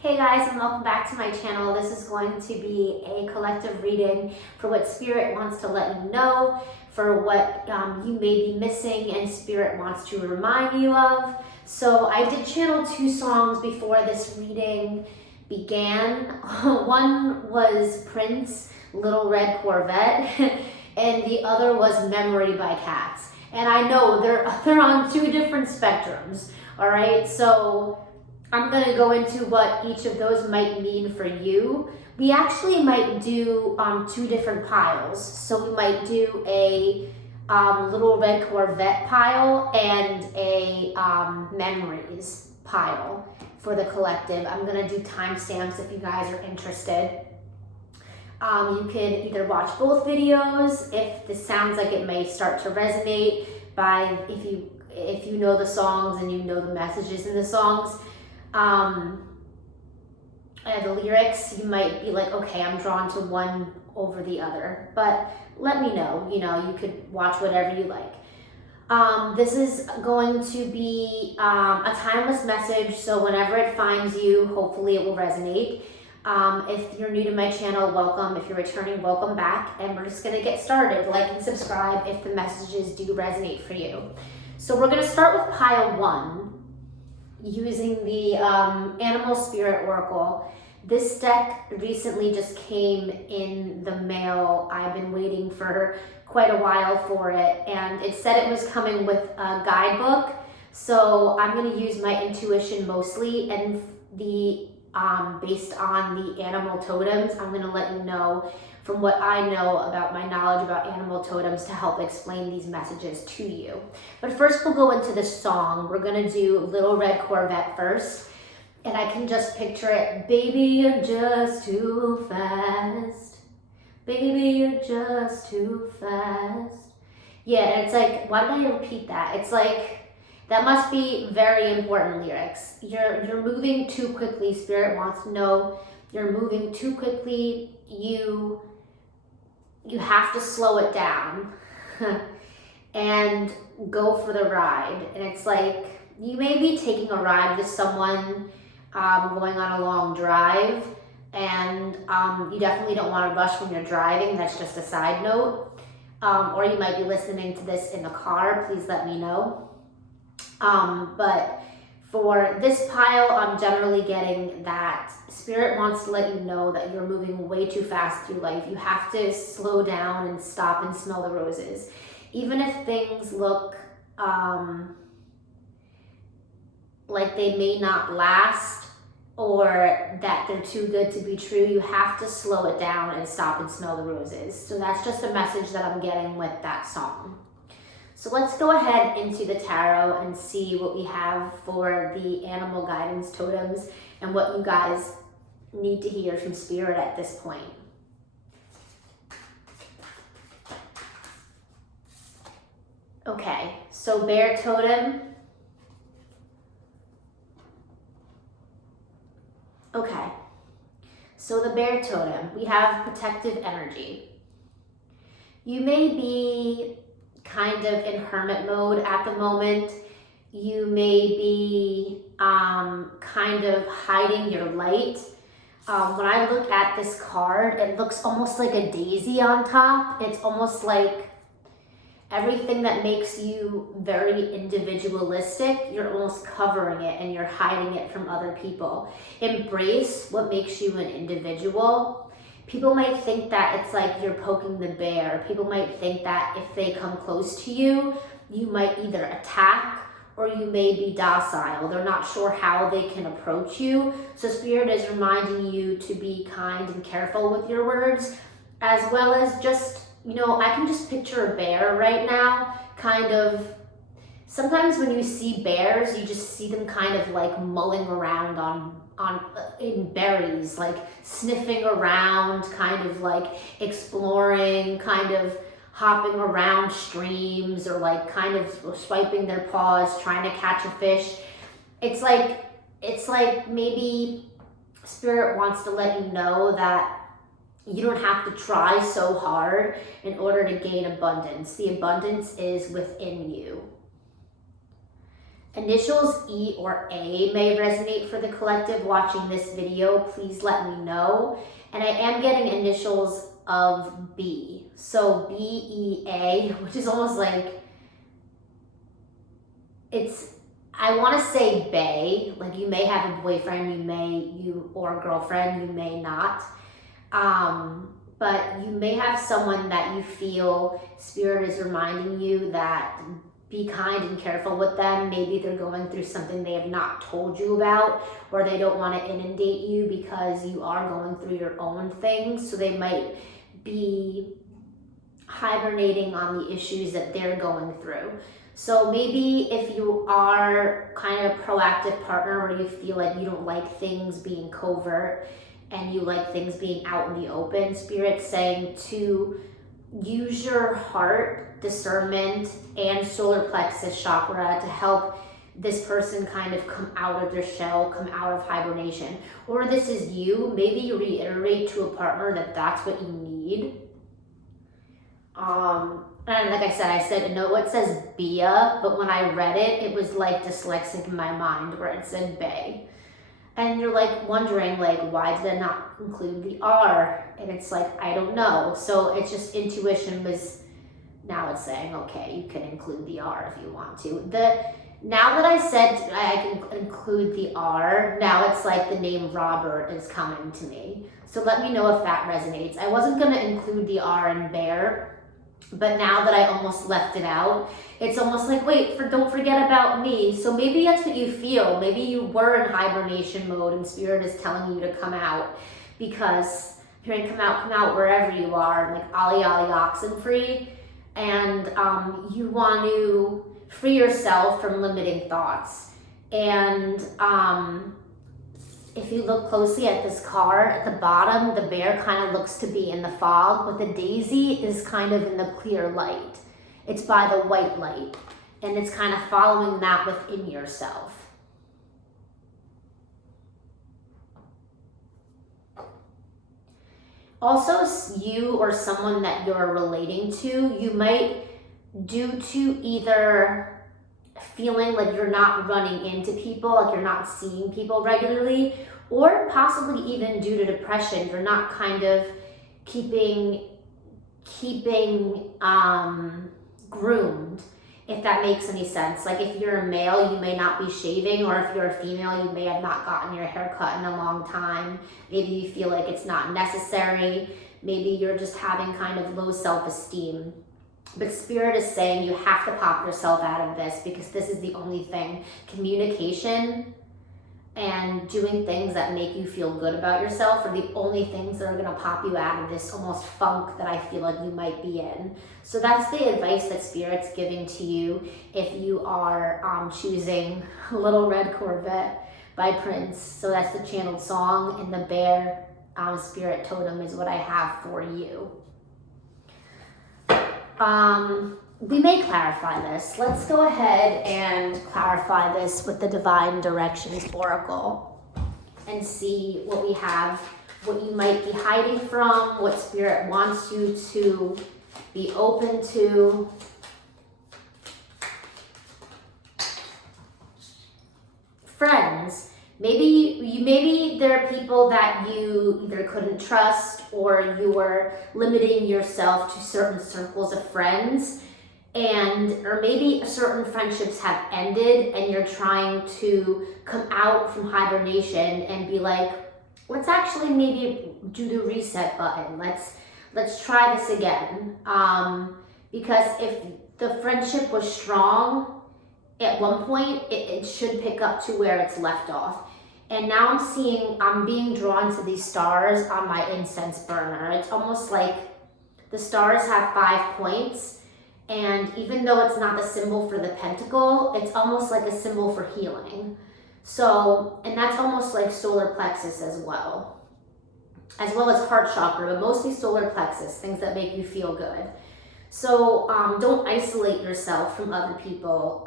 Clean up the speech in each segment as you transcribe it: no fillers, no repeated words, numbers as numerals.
Hey guys, and welcome back to my channel. This is going to be a collective reading for what Spirit wants to let you know, for what you may be missing and Spirit wants to remind you of. So I did channel 2 songs before this reading began. One was Prince, Little Red Corvette, and the other was Memory by Cats. And I know they're on 2 different spectrums, all right? So I'm going to go into what each of those might mean for you. We actually might do 2 different piles. So we might do a Little Red Corvette pile and a memories pile for the collective. I'm going to do timestamps if you guys are interested. You can either watch both videos if this sounds like it may start to resonate by if you know the songs and you know the messages in the songs. The lyrics, you might be like, okay, I'm drawn to one over the other, but let me know, you could watch whatever you like. This is going to be a timeless message, so whenever it finds you, hopefully it will resonate. If you're new to my channel, welcome. If you're returning, welcome back, and we're just gonna get started. Like and subscribe if the messages do resonate for you. So we're gonna start with pile 1. Using the Animal Spirit Oracle. This deck recently just came in the mail. I've been waiting for quite a while for it, and it said it was coming with a guidebook. So I'm going to use my intuition mostly, and the based on the animal totems, I'm going to let you know from what I know about my knowledge about animal totems to help explain these messages to you. But first we'll go into the song. We're gonna do Little Red Corvette first. And I can just picture it. Baby, you're just too fast. Baby, you're just too fast. Yeah, and it's like, why did I repeat that? It's like, that must be very important lyrics. You're moving too quickly. Spirit wants to know you're moving too quickly. You have to slow it down and go for the ride. And it's like, you may be taking a ride with someone going on a long drive, and you definitely don't want to rush when you're driving. That's just a side note. Or you might be listening to this in the car. Please let me know. But for this pile, I'm generally getting that Spirit wants to let you know that you're moving way too fast through life. You have to slow down and stop and smell the roses. Even if things look like they may not last or that they're too good to be true, you have to slow it down and stop and smell the roses. So that's just a message that I'm getting with that song. So let's go ahead into the tarot and see what we have for the animal guidance totems and what you guys need to hear from Spirit at this point. Okay, so bear totem. Okay, so the bear totem, we have protective energy. You may be kind of in hermit mode at the moment. You may be kind of hiding your light. When I look at this card, it looks almost like a daisy on top. It's almost like everything that makes you very individualistic, you're almost covering it and you're hiding it from other people. Embrace what makes you an individual. People might think that it's like you're poking the bear. People might think that if they come close to you, you might either attack or you may be docile. They're not sure how they can approach you. So Spirit is reminding you to be kind and careful with your words, as well as just, I can just picture a bear right now, kind of. Sometimes when you see bears, you just see them kind of like mulling around in berries, like sniffing around, kind of like exploring, kind of hopping around streams, or like kind of swiping their paws, trying to catch a fish. It's like maybe Spirit wants to let you know that you don't have to try so hard in order to gain abundance. The abundance is within you. Initials E or A may resonate for the collective watching this video. Please let me know. And I am getting initials of B. So B-E-A, which is almost like, I want to say bae, like you may have a boyfriend, or a girlfriend, you may not. But you may have someone that you feel Spirit is reminding you that be kind and careful with them. Maybe they're going through something they have not told you about, or they don't want to inundate you because you are going through your own things. So they might be hibernating on the issues that they're going through. So maybe if you are kind of a proactive partner where you feel like you don't like things being covert and you like things being out in the open, Spirit's saying to use your heart, discernment, and solar plexus chakra to help this person kind of come out of their shell, come out of hibernation. Or this is you, maybe you reiterate to a partner that that's what you need. And like I said, no, it says Bia, but when I read it, it was like dyslexic in my mind where it said Bay. And you're like wondering, like, why did I not include the R? And it's like, I don't know. So it's just intuition was, now it's saying, okay, you can include the R if you want to. Now that I said I can include the R, now it's like the name Robert is coming to me. So let me know if that resonates. I wasn't gonna include the R in bear, but now that I almost left it out, it's almost like, don't forget about me. So maybe that's what you feel. Maybe you were in hibernation mode and Spirit is telling you to come out, because you're going to come out wherever you are, like 𝔓𝔯𝔯𝔠𝔢 Oxenfree, and you want to free yourself from limiting thoughts. And if you look closely at this card, at the bottom, the bear kind of looks to be in the fog, but the daisy is kind of in the clear light. It's by the white light, and it's kind of following that within yourself. Also, you or someone that you're relating to, you might, due to either feeling like you're not running into people, like you're not seeing people regularly, or possibly even due to depression, you're not kind of keeping groomed, if that makes any sense. Like if you're a male, you may not be shaving, or if you're a female, you may have not gotten your hair cut in a long time. Maybe you feel like it's not necessary. Maybe you're just having kind of low self-esteem. But Spirit is saying you have to pop yourself out of this, because this is the only thing. Communication and doing things that make you feel good about yourself are the only things that are going to pop you out of this almost funk that I feel like you might be in. So that's the advice that Spirit's giving to you if you are choosing Little Red Corvette by Prince. So that's the channeled song, and the bear spirit totem is what I have for you. We may clarify this. Let's go ahead and clarify this with the Divine Directions Oracle and see what we have, what you might be hiding from, what Spirit wants you to be open to. Friends. Maybe there are people that you either couldn't trust, or you were limiting yourself to certain circles of friends, or maybe certain friendships have ended and you're trying to come out from hibernation and be like, let's actually maybe do the reset button. Let's try this again. Because if the friendship was strong at one point, it should pick up to where it's left off. And now I'm being drawn to these stars on my incense burner. It's almost like the stars have 5 points, and even though it's not the symbol for the pentacle, it's almost like a symbol for healing. So, and that's almost like solar plexus as well as heart chakra, but mostly solar plexus, things that make you feel good. So don't isolate yourself from other people.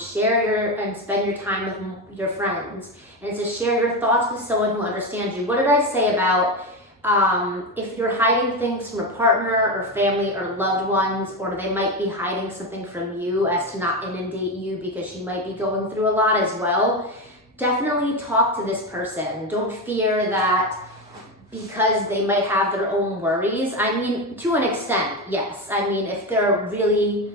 Share and spend your time with your friends. And to share your thoughts with someone who understands you. What did I say about If you're hiding things from a partner or family or loved ones, or they might be hiding something from you as to not inundate you because she might be going through a lot as well, definitely talk to this person. Don't fear that because they might have their own worries. I mean, to an extent, yes. I mean, if they're really,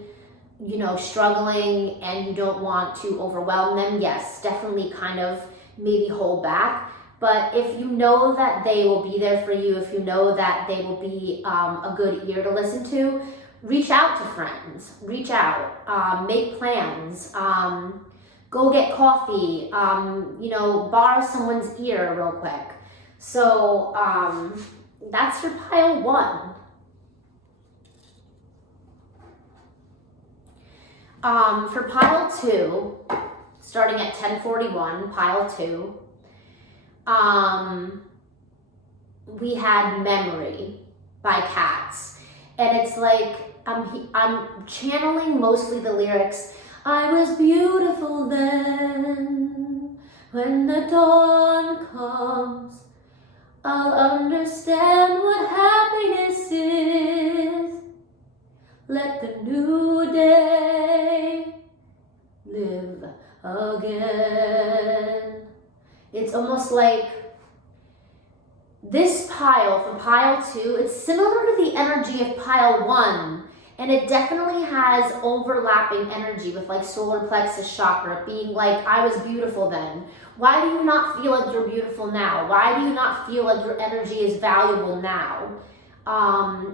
you know, struggling and you don't want to overwhelm them, yes, definitely kind of maybe hold back. But if you know that they will be there for you, if you know that they will be a good ear to listen to, reach out to friends, reach out, make plans, go get coffee, you know, borrow someone's ear real quick. So that's your pile 1. For pile 2, starting at 1041, pile 2, we had Memory by Cats. And it's like, I'm channeling mostly the lyrics. I was beautiful then, when the dawn comes, I'll understand what happiness is. Let the new day live again. It's almost like this pile from pile 2, it's similar to the energy of pile 1, and it definitely has overlapping energy with like solar plexus chakra being like, I was beautiful then. Why do you not feel like you're beautiful now? Why do you not feel like your energy is valuable now?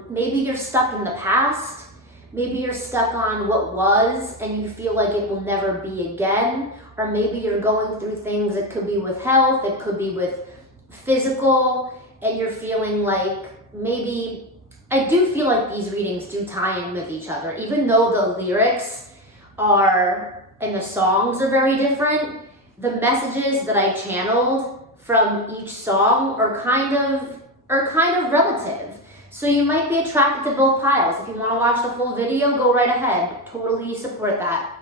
Maybe you're stuck in the past. Maybe you're stuck on what was and you feel like it will never be again. Or maybe you're going through things, it could be with health, it could be with physical, and you're feeling like maybe, I do feel like these readings do tie in with each other, even though the lyrics are, and the songs are very different, the messages that I channeled from each song are kind of relative. So you might be attracted to both piles. If you want to watch the full video, go right ahead. Totally support that.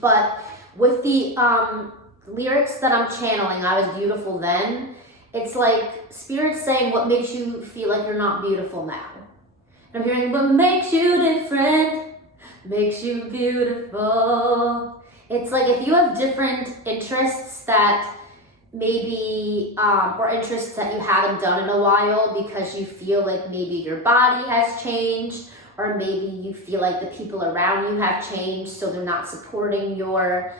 But with the lyrics that I'm channeling, I was beautiful then, it's like Spirit's saying what makes you feel like you're not beautiful now. And I'm hearing what makes you different, makes you beautiful. It's like if you have different interests that maybe, or interests that you haven't done in a while because you feel like maybe your body has changed, or maybe you feel like the people around you have changed, so they're not supporting your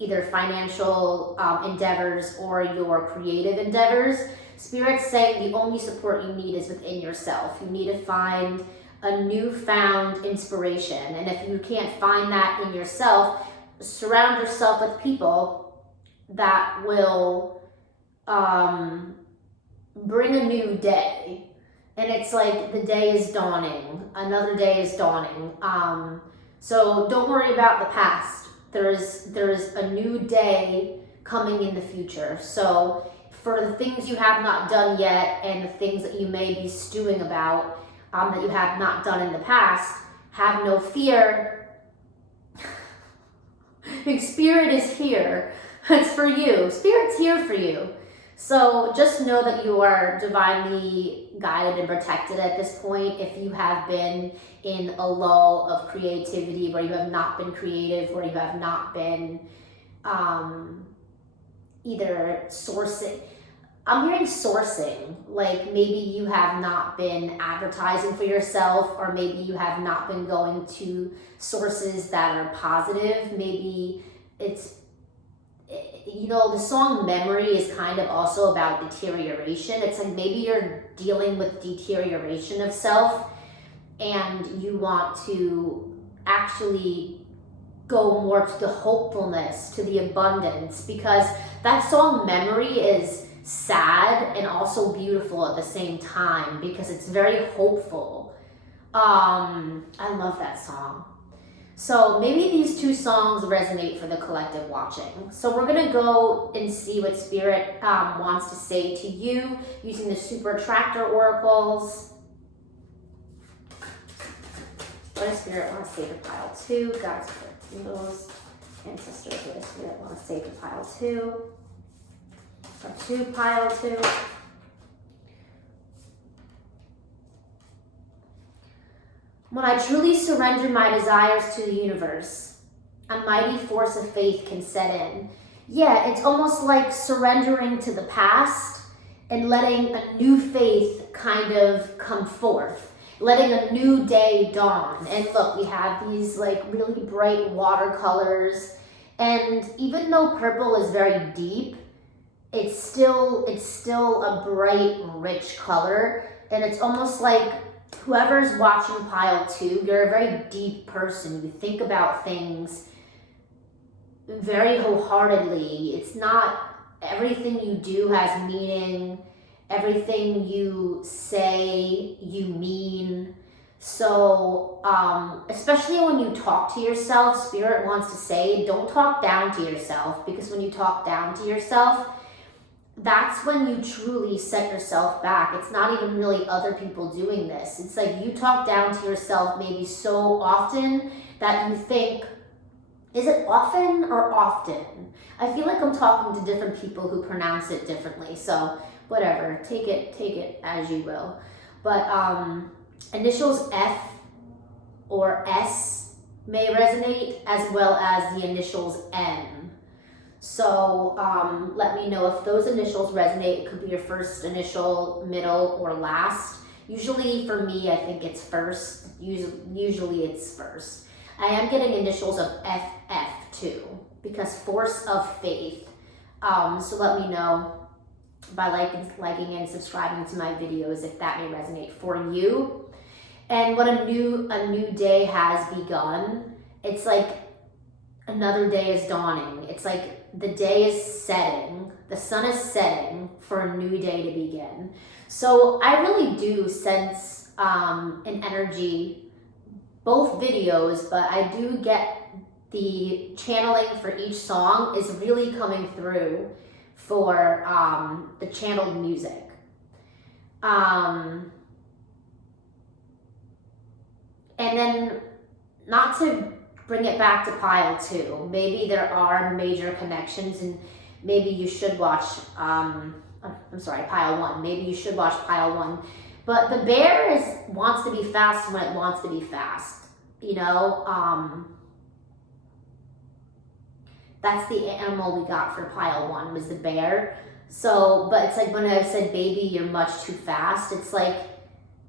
either financial endeavors or your creative endeavors. Spirit's saying the only support you need is within yourself. You need to find a newfound inspiration. And if you can't find that in yourself, surround yourself with people that will bring a new day. And it's like the day is dawning, another day is dawning. So don't worry about the past. There's a new day coming in the future. So for the things you have not done yet and the things that you may be stewing about that you have not done in the past, have no fear. Spirit is here. It's for you. Spirit's here for you. So just know that you are divinely guided and protected at this point. If you have been in a lull of creativity where you have not been creative, where you have not been either sourcing, I'm hearing sourcing, like maybe you have not been advertising for yourself, or maybe you have not been going to sources that are positive. Maybe it's, you know, the song Memory is kind of also about deterioration. It's like maybe you're dealing with deterioration of self and you want to actually go more to the hopefulness, to the abundance, because that song Memory is sad and also beautiful at the same time because it's very hopeful. I love that song. So maybe these two songs resonate for the collective watching. So we're gonna go and see what Spirit wants to say to you using the Super Attractor oracles. What does Spirit want to say for pile 2? Goddess, angels, ancestors, what does Spirit want to say for pile 2? For pile 2. When I truly surrender my desires to the universe, a mighty force of faith can set in. Yeah, it's almost like surrendering to the past and letting a new faith kind of come forth, letting a new day dawn. And look, we have these like really bright watercolors, and even though purple is very deep, it's still a bright, rich color. And it's almost like whoever's watching pile 2, you're a very deep person. You think about things very wholeheartedly. It's not everything you do has meaning. Everything you say, you mean. So, especially when you talk to yourself, Spirit wants to say, don't talk down to yourself, because when you talk down to yourself, that's when you truly set yourself back. It's not even really other people doing this. It's like you talk down to yourself maybe so often that you think, is it often or often? I feel like I'm talking to different people who pronounce it differently. So whatever, take it as you will. But initials F or S may resonate, as well as the initials M. So let me know if those initials resonate. It could be your first initial, middle, or last. Usually for me, I think it's first. Usually it's first. I am getting initials of FF too, because force of faith. So let me know by liking and subscribing to my videos if that may resonate for you. And what a new day has begun. It's like another day is dawning. It's like the day is setting, the sun is setting for a new day to begin. So I really do sense an energy, both videos, but I do get the channeling for each song is really coming through for the channeled music. And then, not to bring it back to pile 2, maybe there are major connections, and maybe you should watch, pile 1. Maybe you should watch pile 1. But the bear wants to be fast when it wants to be fast, you know? That's the animal we got for pile 1, was the bear. So, but it's like when I said, baby, you're much too fast, it's like,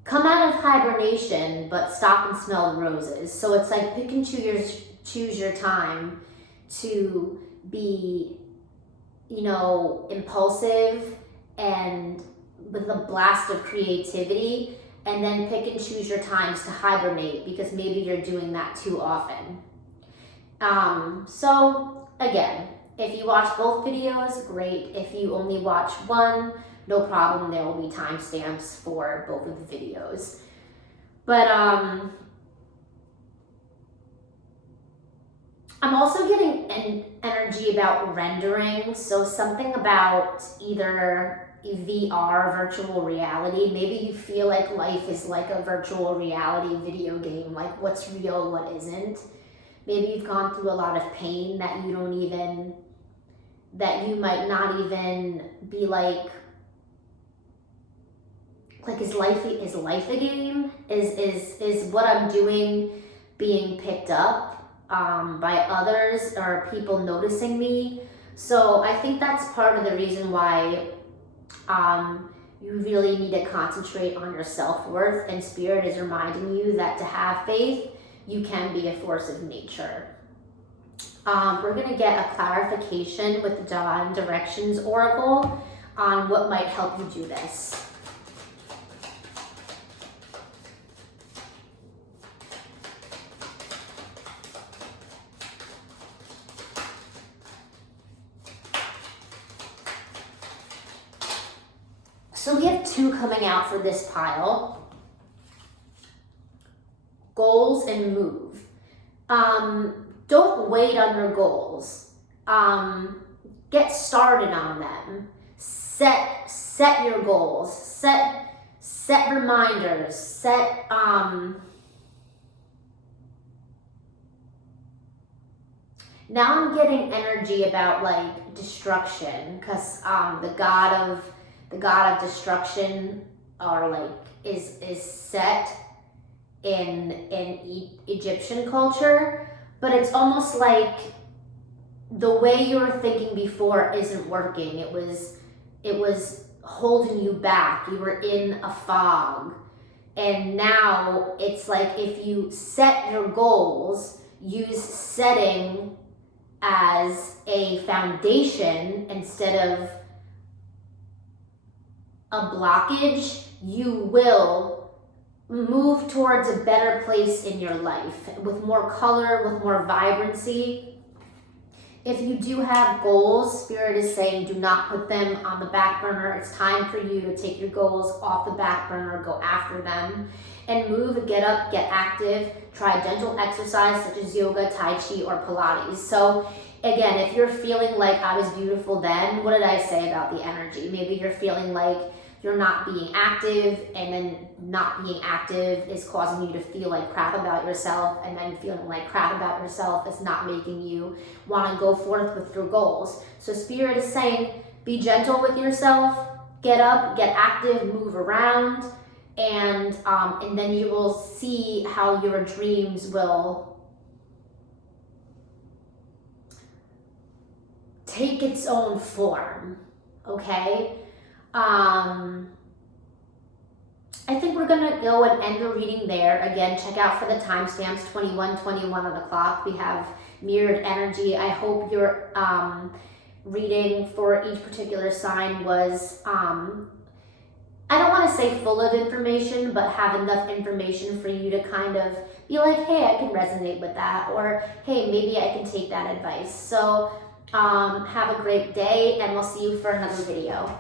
come out of hibernation, but stop and smell the roses. So it's like pick and choose your time to be, you know, impulsive and with a blast of creativity, and then pick and choose your times to hibernate, because maybe you're doing that too often. So again, if you watch both videos, great. If you only watch one, no problem, there will be timestamps for both of the videos. But I'm also getting an energy about rendering, so something about either VR, virtual reality. Maybe you feel like life is like a virtual reality video game, like what's real, what isn't. Maybe you've gone through a lot of pain that you might not even be like is life a game? Is what I'm doing being picked up by others, or people noticing me? So I think that's part of the reason why you really need to concentrate on your self-worth, and Spirit is reminding you that to have faith, you can be a force of nature. We're going to get a clarification with the Divine Directions Oracle on what might help you do this. So we have 2 coming out for this pile. Goals and move. Don't wait on your goals. Get started on them. Set your goals. Set reminders. Set now I'm getting energy about like destruction, because the god of destruction, or like is set in Egyptian culture, but it's almost like the way you were thinking before isn't working. It was holding you back. You were in a fog. And now it's like if you set your goals, use setting as a foundation instead of a blockage, you will move towards a better place in your life with more color, with more vibrancy. If you do have goals, Spirit is saying do not put them on the back burner. It's time for you to take your goals off the back burner, go after them, and move, get up, get active. Try gentle exercise such as yoga, Tai Chi, or Pilates. So again, if you're feeling like I was beautiful then, what did I say about the energy? Maybe you're feeling like you're not being active, and then not being active is causing you to feel like crap about yourself, and then feeling like crap about yourself is not making you want to go forth with your goals. So Spirit is saying, be gentle with yourself, get up, get active, move around, and then you will see how your dreams will take its own form, okay? I think we're going to go and end the reading there. Again, check out for the timestamps, 21:21 on the clock. We have mirrored energy. I hope your reading for each particular sign was, I don't want to say full of information, but have enough information for you to kind of be like, hey, I can resonate with that, or hey, maybe I can take that advice. So have a great day, and we'll see you for another video.